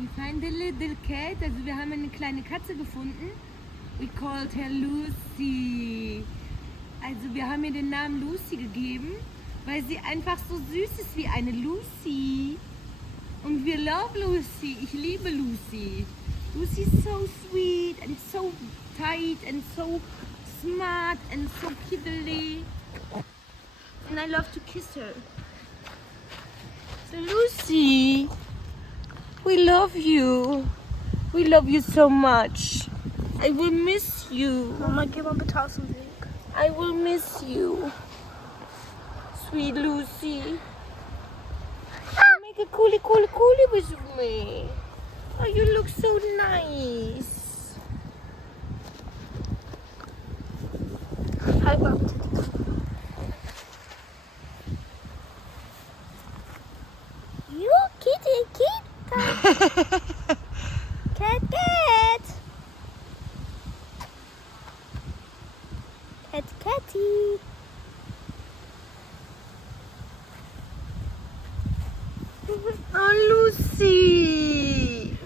We find a little cat. Also wir haben eine kleine Katze gefunden. We called her Lucy. Also wir haben ihr den Namen Lucy gegeben, weil sie einfach so süß ist wie eine Lucy. Und wir love Lucy. Ich liebe Lucy. Lucy is so sweet and so tight and so smart and so cuddly. And I love to kiss her. So Lucy, we love you. We love you so much. I will miss you. Mama, geh mal bitte aus dem Weg. I will miss you. Sweet Lucy. Make a coolie with me. Oh, you look so nice. Halt mal bitte die You kitty, kit. Cat, cat. Cat, catty. Oh, Lucy.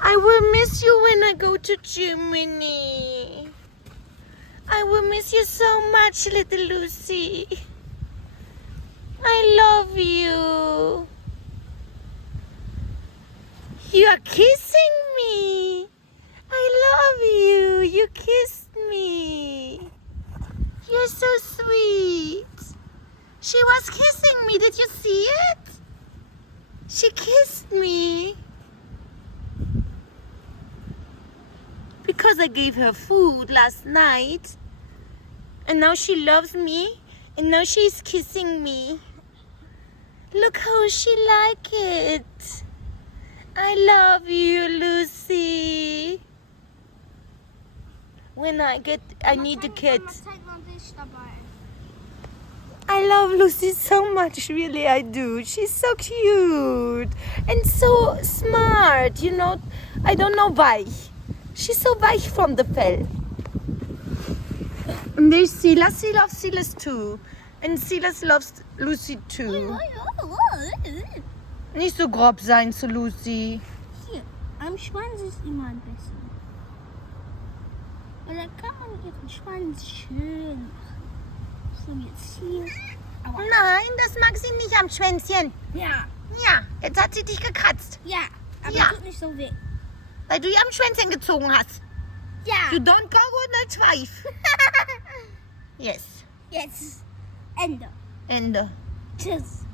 I will miss you when I go to Germany. I will miss you so much, little Lucy. I love you. You are kissing me. I love you. You kissed me. You're so sweet. She was kissing me. Did you see it? She kissed me. Because I gave her food last night. And now she loves me. And now she's kissing me. Look how she like it. I love you, Lucy. When I need a cat. I love Lucy so much, really I do. She's so cute and so smart, you know. I don't know weich. She's so weich from the Fell. And there's Silas. He loves Silas too. And Silas loves Lucy too. Nicht so grob sein zu Lucy. Hier, am Schwanz ist immer am besten. Weil da kann man ihren Schwanz schön machen. So jetzt hier. Aua. Nein, das mag sie nicht am Schwänzchen. Ja, Ja, jetzt hat sie dich gekratzt, ja, aber Ja. tut nicht so weh. weil du ihr am Schwänzchen gezogen hast. Ja, You don't go with a wife. Yes. jetzt Ende. Ende. Tschüss.